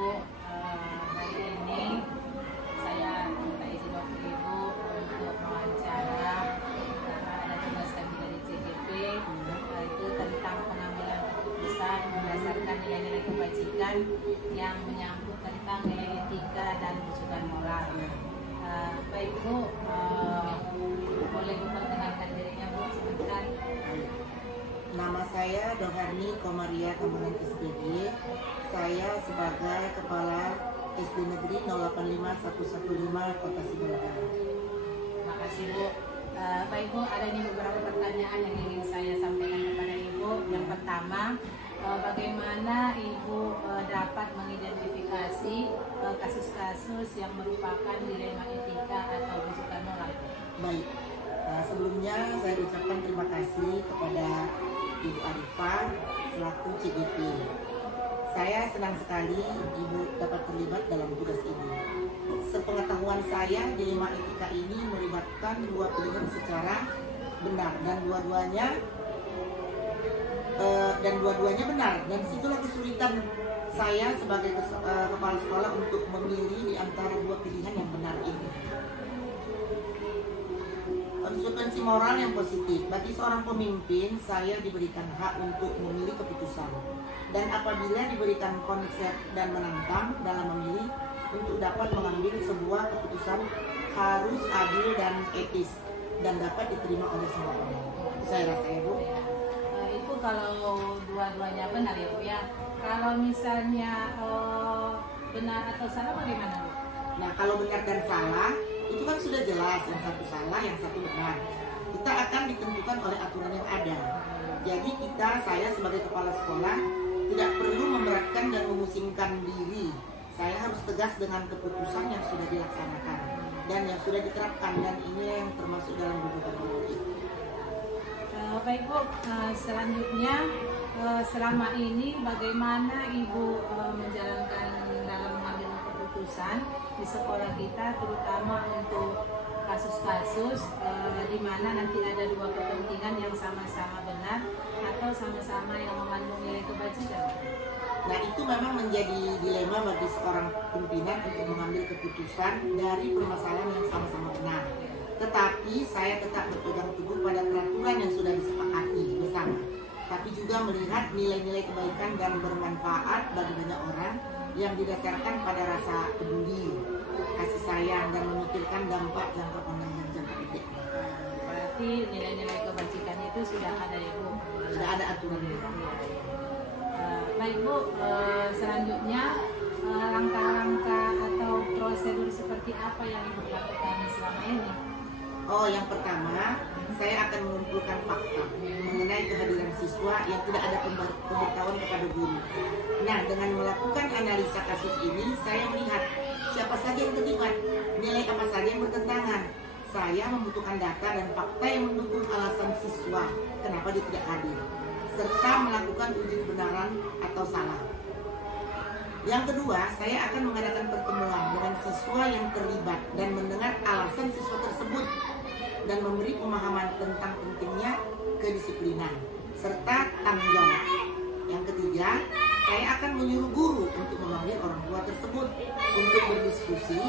Bu, hari ini saya minta izin waktu Ibu untuk mewawancara karena ada tugas kami dari CGP, itu tentang pengambilan keputusan berdasarkan nilai-nilai kebajikan yang menyangkut tentang nilai etika dan rujukan moral. Baik Bu, boleh Bu perkenalkan dirinya Bu sebentar. Nama saya Doharni Komaria Tambunan SPG. Saya sebagai Kepala SD Negeri 085115 Kota Sibolga. Terima kasih Bu. Baik Bu, ada nih beberapa pertanyaan yang ingin saya sampaikan kepada Ibu. Yang pertama, bagaimana Ibu dapat mengidentifikasi kasus-kasus yang merupakan dilema etika atau rujukan moral? Baik, sebelumnya saya ucapkan terima kasih kepada Ibu Arifah selaku CGP. Saya senang sekali Ibu dapat terlibat dalam tugas ini. Sepengetahuan saya, dilema etika ini melibatkan dua pilihan secara benar dan dua-duanya benar, dan situlah kesulitan saya sebagai kepala sekolah untuk memilih di antara dua pilihan yang benar ini. Konsekuensi moral yang positif bagi seorang pemimpin, saya diberikan hak untuk memilih keputusan, dan apabila diberikan konsep dan menantang dalam memilih untuk dapat mengambil sebuah keputusan harus adil dan etis dan dapat diterima oleh semua orang. Saya rasa ya Bu. Itu kalau dua-duanya benar ya Bu ya. Kalau misalnya benar atau salah bagaimana Bu? Nah, kalau benar dan salah itu kan sudah jelas, yang satu salah, yang satu benar. Kita akan ditentukan oleh aturan yang ada. Jadi saya sebagai kepala sekolah tidak perlu memberatkan dan memusingkan diri. Saya harus tegas dengan keputusan yang sudah dilaksanakan dan yang sudah diterapkan, dan ini yang termasuk dalam rujukan moral itu. Baik Bu, selanjutnya selama ini bagaimana Ibu menjalankan dalam mengambil keputusan di sekolah kita, terutama untuk kasus-kasus di mana nanti ada dua kepentingan yang sama-sama benar atau sama-sama yang mengandung nilai kebajikan? Nah, itu memang menjadi dilema bagi seorang pimpinan untuk mengambil keputusan dari permasalahan yang sama-sama benar. Tetapi saya tetap berpegang teguh pada peraturan yang sudah disepakati bersama. Tapi juga melihat nilai-nilai kebaikan dan bermanfaat bagi banyak orang yang didasarkan pada rasa peduli, kasih sayang, dan memikirkan dampak jangka panjang dan jangka pendek. Berarti nilai-nilai kebajikan itu sudah ada ya Bu? Sudah ada aturannya. Baik Bu, selanjutnya langkah-langkah atau prosedur seperti apa yang Ibu lakukan selama ini? Oh, yang pertama, saya akan mengumpulkan fakta mengenai kehadiran siswa yang tidak ada pemberitahuan kepada guru. Nah, dengan melakukan analisa kasus ini, saya melihat siapa saja yang terlibat, nilai apa saja yang bertentangan. Saya membutuhkan data dan fakta yang mendukung alasan siswa kenapa dia tidak hadir, serta melakukan uji kebenaran atau salah. Yang kedua, saya akan mengadakan pertemuan dengan siswa yang terlibat dan mendengar alasan siswa tersebut dan memberi pemahaman tentang pentingnya kedisiplinan serta tanggung jawab. Yang ketiga, saya akan menyuruh guru untuk memanggil orang tua tersebut untuk berdiskusi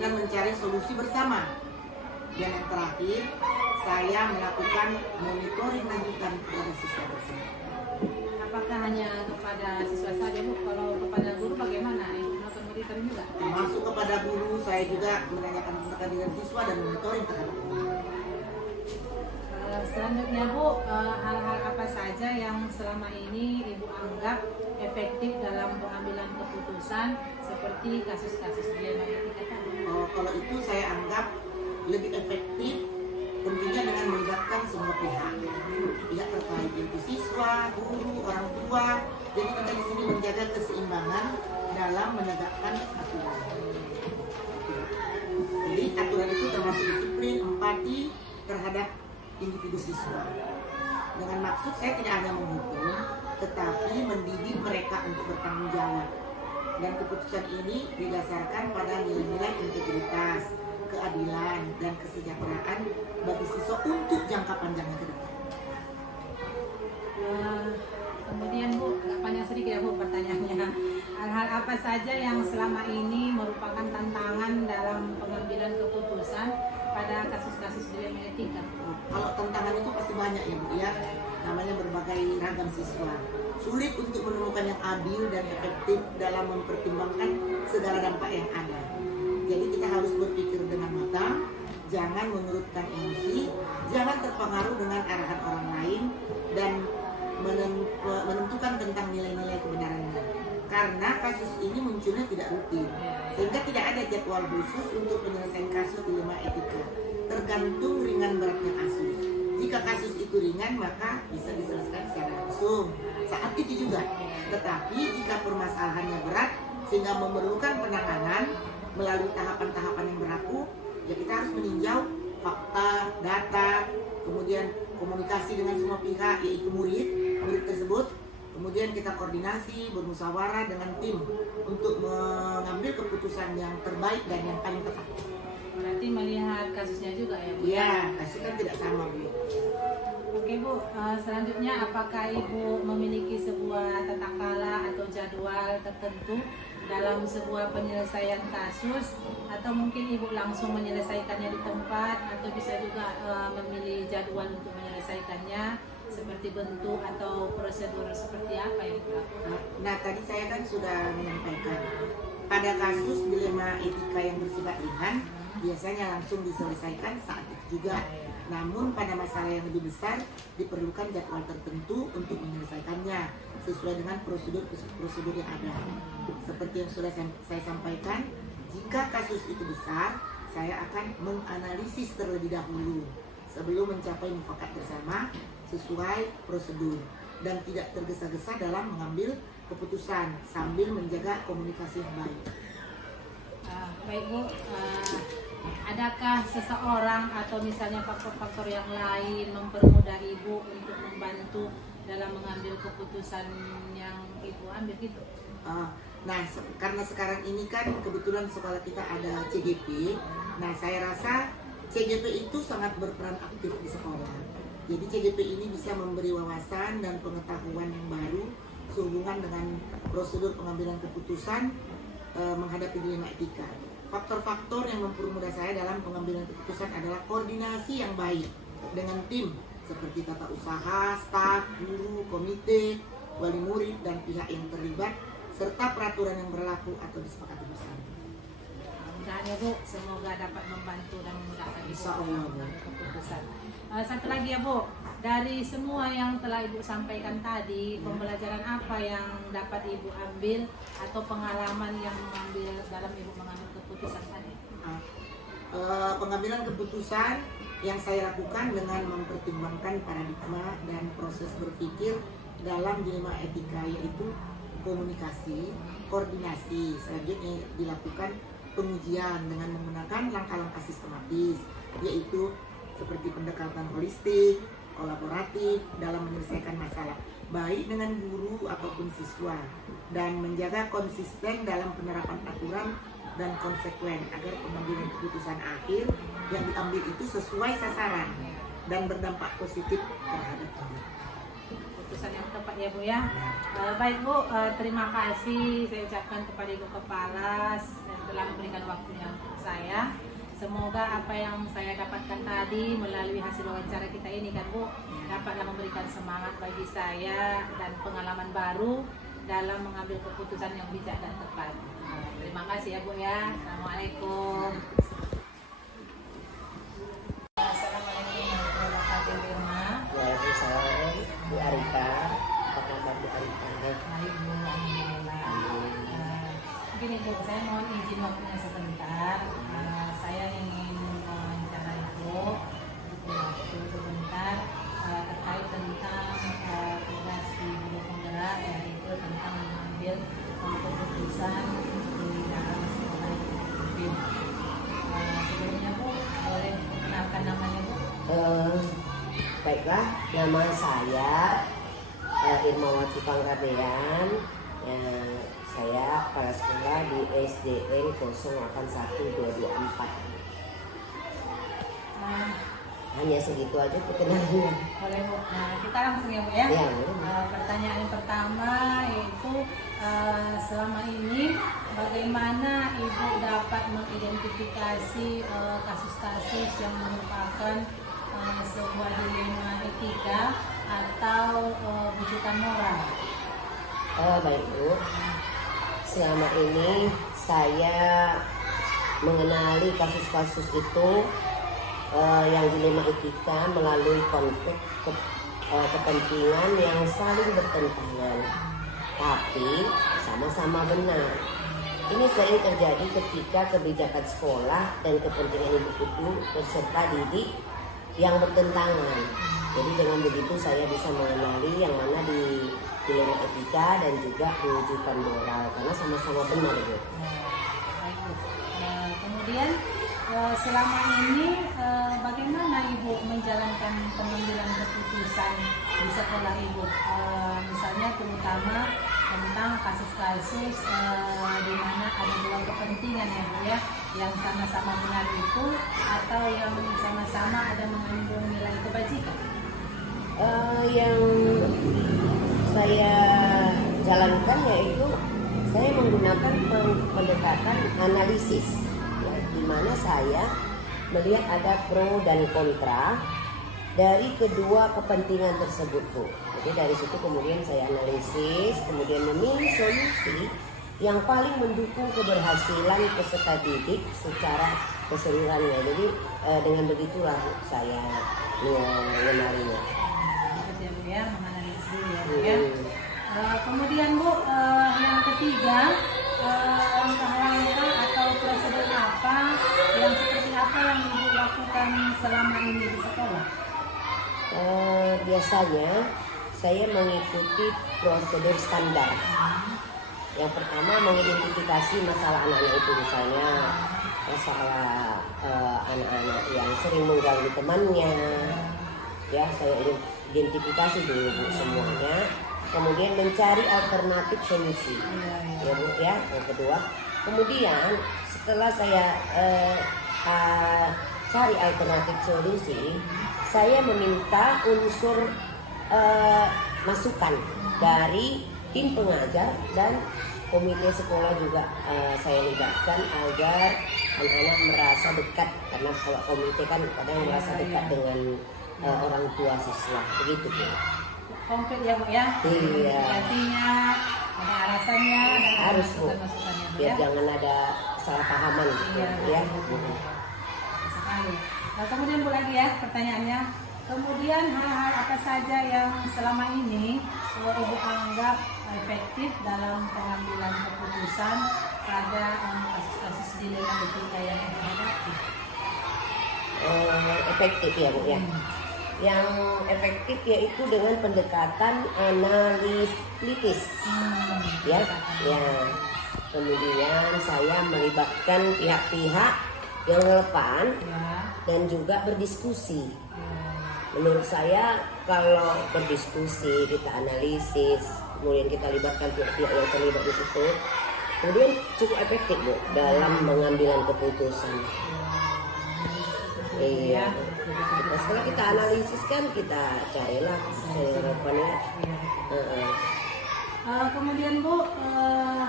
dan mencari solusi bersama. Dan yang terakhir, saya melakukan monitoring lanjutan kepada siswa tersebut. Apakah hanya kepada siswa saja Bu? Kalau kepada guru bagaimana? Ibu melakukan monitoring juga? Termasuk kepada guru, saya juga menanyakan tentang kehadiran siswa dan monitoring terhadap guru. Selanjutnya Bu, hal-hal apa saja yang selama ini Ibu anggap efektif dalam pengambilan keputusan seperti kasus-kasus dilema etika tadi? Kalau itu saya anggap lebih efektif tentunya dengan melibatkan semua pihak terkait, yaitu siswa, guru, orang tua. Jadi kita di sini menjaga keseimbangan dalam menegakkan aturan. Jadi aturan itu termasuk disiplin, empati terhadap individu siswa. Dengan maksud saya tidak hanya menghukum, tetapi mendidik mereka untuk bertanggung jawab. Dan keputusan ini didasarkan pada nilai-nilai integritas, keadilan, dan kesejahteraan bagi siswa untuk jangka panjangnya ke depan. Kemudian Bu, agak panjang sedikit ya Bu pertanyaannya. Hal-hal hal apa saja yang selama ini merupakan tantangan dalam pengambilan keputusan pada kasus-kasus dilema etika? Kalau tantangan itu pasti banyak ya Bu ya, namanya berbagai ragam siswa. Sulit untuk menemukan yang adil dan efektif dalam mempertimbangkan segala dampak yang ada. Jadi kita harus berpikir dengan matang, jangan menurutkan emosi, jangan terpengaruh dengan arahan orang lain, dan menentukan tentang nilai-nilai kebenarannya. Karena kasus ini munculnya tidak rutin, sehingga tidak ada jadwal khusus untuk penyelesaian kasus dilema etika. Tergantung ringan beratnya kasus. Jika kasus itu ringan, maka bisa diselesaikan secara langsung saat itu juga. Tetapi jika permasalahannya berat sehingga memerlukan penanganan melalui tahapan-tahapan yang berlaku, ya kita harus meninjau fakta, data, kemudian komunikasi dengan semua pihak, yaitu murid tersebut. Kemudian kita koordinasi, bermusyawarah dengan tim untuk mengambil keputusan yang terbaik dan yang paling tepat. Berarti melihat kasusnya juga ya Bu? Iya, kasus kan tidak sama Bu. Oke Bu, selanjutnya apakah Ibu memiliki sebuah tata kala atau jadwal tertentu dalam sebuah penyelesaian kasus, atau mungkin Ibu langsung menyelesaikannya di tempat, atau bisa juga memilih jadwal untuk menyelesaikannya, seperti bentuk atau prosedur seperti apa yang dilakukan? Nah, tadi saya kan sudah menyampaikan pada kasus dilema etika yang bersifat ringan biasanya langsung diselesaikan saat itu juga. Namun pada masalah yang lebih besar diperlukan jadwal tertentu untuk menyelesaikannya sesuai dengan prosedur yang ada. Seperti yang sudah saya sampaikan, jika kasus itu besar, saya akan menganalisis terlebih dahulu sebelum mencapai mufakat bersama sesuai prosedur dan tidak tergesa-gesa dalam mengambil keputusan sambil menjaga komunikasi yang baik. Baik Bu, adakah seseorang atau misalnya faktor-faktor yang lain mempermudah Ibu untuk membantu dalam mengambil keputusan yang Ibu ambil gitu? Nah, karena sekarang ini kan kebetulan sekolah kita ada CGP. Nah, saya rasa CGP itu sangat berperan aktif di sekolah. Jadi CGP ini bisa memberi wawasan dan pengetahuan yang baru sehubungan dengan prosedur pengambilan keputusan menghadapi dilema etika. Faktor-faktor yang mempermudah saya dalam pengambilan keputusan adalah koordinasi yang baik dengan tim seperti tata usaha, staf, guru, komite, wali murid, dan pihak yang terlibat, serta peraturan yang berlaku atau disepakati bersama. Mudah-mudahan ya Bu, semoga dapat membantu dan memudahkan Ibu Insya Allah, Bu. keputusan. Satu lagi ya Bu, dari semua yang telah Ibu sampaikan tadi, pembelajaran apa yang dapat Ibu ambil atau pengalaman yang mengambil dalam Ibu mengambil keputusan tadi? Pengambilan keputusan yang saya lakukan dengan mempertimbangkan paradigma dan proses berpikir dalam dilema etika, yaitu komunikasi, koordinasi. Selanjutnya dilakukan pengujian dengan menggunakan langkah-langkah sistematis, yaitu seperti pendekatan holistik, kolaboratif dalam menyelesaikan masalah, baik dengan guru ataupun siswa, dan menjaga konsisten dalam penerapan aturan dan konsekuen agar pengambilan keputusan akhir yang diambil itu sesuai sasaran dan berdampak positif terhadap anak. Keputusan yang tepat ya Bu ya. Baik Bu, terima kasih saya ucapkan kepada Ibu Kepala yang telah memberikan waktunya untuk saya. Semoga apa yang saya dapatkan tadi melalui hasil wawancara kita ini kan Bu, dapatlah memberikan semangat bagi saya dan pengalaman baru dalam mengambil keputusan yang bijak dan tepat. Terima kasih ya Bu ya. Assalamualaikum. Assalamualaikum warahmatullahi wabarakatuh. Waalaikumsalam, Bu Arita. Apa kabar Bu Arita? Baik Bu, alhamdulillah. Begini Bu, saya mohon izin waktunya sebentar. Saya ingin wawancara Ibu untuk waktu sebentar terkait tentang tugas di Biro Penggerak, yaitu tentang mengambil keputusan di dalam sekolah yang sebelumnya Bu, boleh kenalkan namanya Bu? Baiklah, nama saya Irmawati Panggabean. Saya kepala sekolah di SDN 081224. hanya segitu aja perkenalannya. Boleh Bu. Nah, kita langsung ya Bu ya. Ya, Pertanyaan yang pertama yaitu selama ini bagaimana Ibu dapat mengidentifikasi kasus-kasus yang merupakan sebuah dilema etika atau bujukan moral? Baik Bu. Selama ini saya mengenali kasus-kasus itu yang dilema etika melalui konflik kepentingan yang saling bertentangan, tapi sama-sama benar. Ini sering terjadi ketika kebijakan sekolah dan kepentingan individu peserta didik yang bertentangan. Jadi dengan begitu saya bisa mengenali yang mana di dilema etika dan juga diwujudkan moral karena sama-sama benar Bu. Baik Bu. Kemudian selama ini bagaimana Ibu menjalankan pengambilan keputusan di sekolah Ibu? Misalnya terutama tentang kasus-kasus di mana ada dua kepentingan ya Bu ya, yang sama-sama benar itu atau yang sama-sama ada mengandung nilai kebajikan. Yang saya jalankan yaitu saya menggunakan pendekatan analisis, ya, di mana saya melihat ada pro dan kontra dari kedua kepentingan tersebut Bu. Jadi dari situ kemudian saya analisis, kemudian memilih solusi yang paling mendukung keberhasilan peserta didik secara keseluruhannya. Jadi dengan begitulah saya mengenalinya. Ya Bu ya, menganalisis dulu ya Bu ya. Kemudian Bu, yang ketiga, langkah-langkah atau prosedur apa yang seperti apa yang Ibu lakukan selama ini di sekolah? Biasanya saya mengikuti prosedur standar. Yang pertama mengidentifikasi masalah anak-anak itu, misalnya masalah anak-anak yang sering mengganggu temannya. Ya, saya identifikasi dulu Bu semuanya. Kemudian mencari alternatif solusi. Ya Bu ya. Yang kedua, kemudian setelah saya cari alternatif solusi, saya meminta unsur masukan dari tim pengajar dan komite sekolah juga saya libatkan agar anak-anak merasa dekat, karena kalau komite kan kadang merasa dekat dengan orang tua siswa, begitu Bu. Konkret ya Bu ya. Iya. Identifikasinya, ada alasannya, dan Harus Bu, masukan-masukannya Bu biar ya. jangan ada salah pahaman gitu ya. Sekali. Nah, kemudian Bu lagi ya pertanyaannya. Kemudian hal-hal apa saja yang selama ini Ibu anggap efektif dalam pengambilan keputusan pada kasus-kasus dilema etika yang Ibu hadapi? Efektif ya Bu ya. Yang efektif yaitu dengan pendekatan analitis. Ya. Kemudian saya melibatkan pihak-pihak yang relevan dan juga berdiskusi. Menurut saya kalau berdiskusi, kita analisis, kemudian kita libatkan pihak-pihak yang terlibat di situ, kemudian cukup efektif Bu dalam pengambilan keputusan. Iya. Setelah kita analisis kan kita carilah harapannya. Kemudian Bu,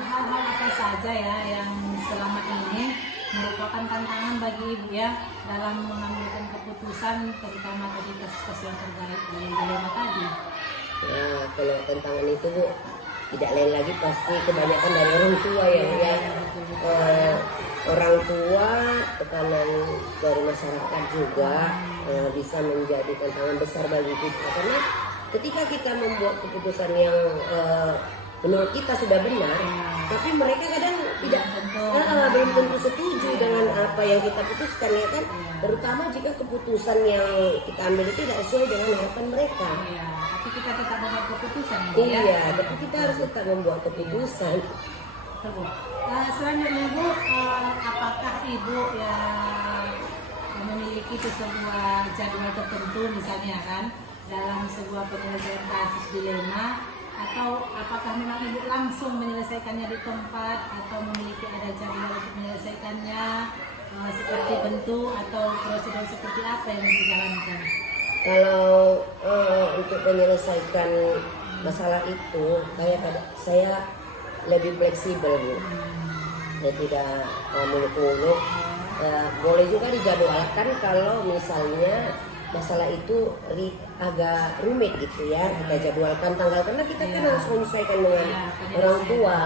hal-hal apa saja ya yang selama ini merupakan tantangan bagi Ibu ya dalam mengambilkan keputusan, terutama tadi kasus-kasus yang terkait dengan dilema tadi? Nah, kalau tantangan itu Bu, tidak lain lagi pasti kebanyakan dari orang tua ya Bu ya. Orang tua, tekanan dari masyarakat juga bisa menjadi tantangan besar bagi kita, karena ketika kita membuat keputusan yang menurut kita sudah benar, tapi mereka kadang tidak belum tentu setuju dengan apa yang kita putuskan ya kan, terutama jika keputusan yang kita ambil itu tidak sesuai dengan harapan mereka. Iya, tapi kita tetap membuat keputusan. Iya, tapi kita harus tetap membuat keputusan. Bu. Selanjutnya Bu, apakah Ibu ya memiliki sebuah jadwal tertentu misalnya kan dalam sebuah penyelesaian kasus dilema, atau apakah memang Ibu langsung menyelesaikannya di tempat atau memiliki ada jadwal untuk menyelesaikannya seperti membantu atau prosedur seperti apa yang dijalankan? Kalau untuk menyelesaikan masalah itu, saya lebih fleksibel Bu. Saya tidak muluk-muluk. Boleh juga dijadwalkan kalau misalnya masalah itu agak rumit gitu ya, kita jadwalkan tanggal karena kita kan harus menyesuaikan dengan orang tua.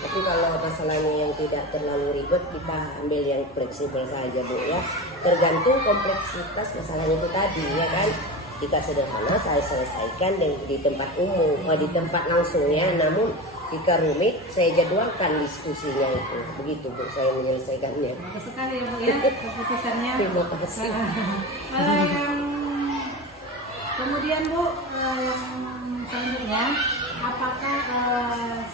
Tapi kalau masalahnya yang tidak terlalu ribet, kita ambil yang fleksibel saja Bu ya. Tergantung kompleksitas masalahnya itu tadi ya kan. Jika sederhana saya selesaikan di tempat umum, di tempat langsung ya. Namun jika rumit, saya jadwalkan diskusinya itu. Begitu Bu, saya menyelesaikannya. Bagus sekali Bu ya keputusannya. Terima kasih. Kemudian Bu, yang selanjutnya, apakah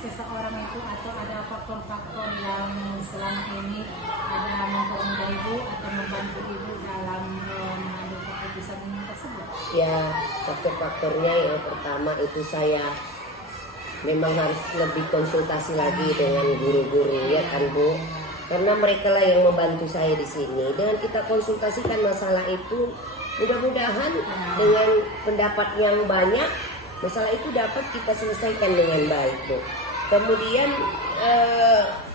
seseorang itu atau ada faktor-faktor yang selama ini ada mempermudah Ibu atau membantu Ibu dalam mengambil keputusan ini tersebut? Ya, faktor-faktornya yang pertama itu saya memang harus lebih konsultasi lagi dengan guru-guru ya kan Bu, karena mereka lah yang membantu saya di sini. Dengan kita konsultasikan masalah itu, mudah-mudahan dengan pendapat yang banyak masalah itu dapat kita selesaikan dengan baik Bu. Kemudian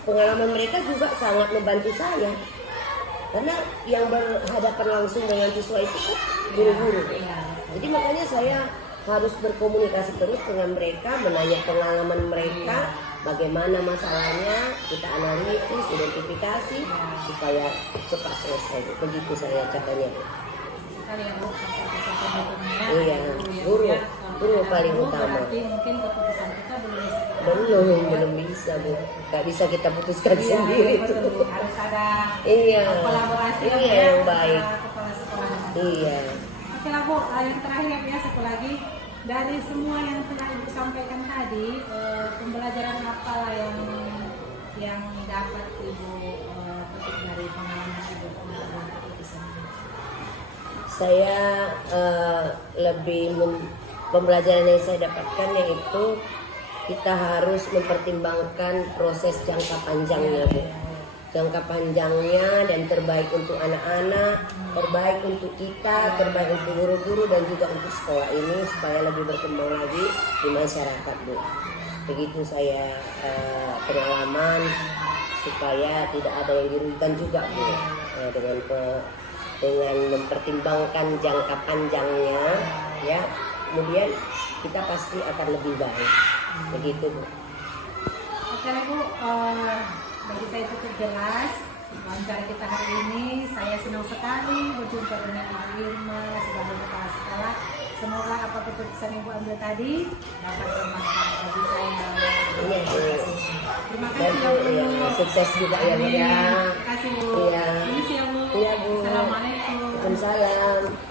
pengalaman mereka juga sangat membantu saya, karena yang berhadapan langsung dengan siswa itu kan guru-guru. Jadi makanya saya harus berkomunikasi terus dengan mereka, menanya pengalaman mereka, bagaimana masalahnya, kita analisis, identifikasi supaya cepat selesai. Begitu saya caranya. Sekali ya Bu, faktor-faktor Iya, guru paling utama. Berarti mungkin keputusan kita belum bisa Bu, nggak bisa kita putuskan sendiri itu. betul. Harus ada kolaborasi yang baik. Kepala sekolah. Iya. Oke lah Bu, yang terakhir ya satu lagi, dari semua yang telah Ibu sampaikan tadi, pembelajaran apa lah yang dapat Ibu petik dari pengalaman Ibu dalam keputusan ini? Saya pembelajaran yang saya dapatkan yaitu kita harus mempertimbangkan proses jangka panjangnya Bu. Jangka panjangnya dan terbaik untuk anak-anak, terbaik untuk kita, terbaik untuk guru-guru dan juga untuk sekolah ini supaya lebih berkembang lagi di masyarakat Bu. Begitu saya pengalaman supaya tidak ada yang dirugikan juga Bu. Dengan mempertimbangkan jangka panjangnya ya, kemudian kita pasti akan lebih baik. Begitu Bu. Oke Bu, bagi saya cukup jelas wawancara kita hari ini. Saya senang sekali berjumpa dengan Ibu Irma sebagai kepala sekolah. Semoga apa keputusan Ibu ambil tadi dapat bermanfaat bagi saya. Terima kasih ya Bu. Sukses juga ya Bu ya. Terima kasih Bu. Iya. Ini sih ya Bu. Iya Bu. Assalamualaikum. Waalaikumsalam.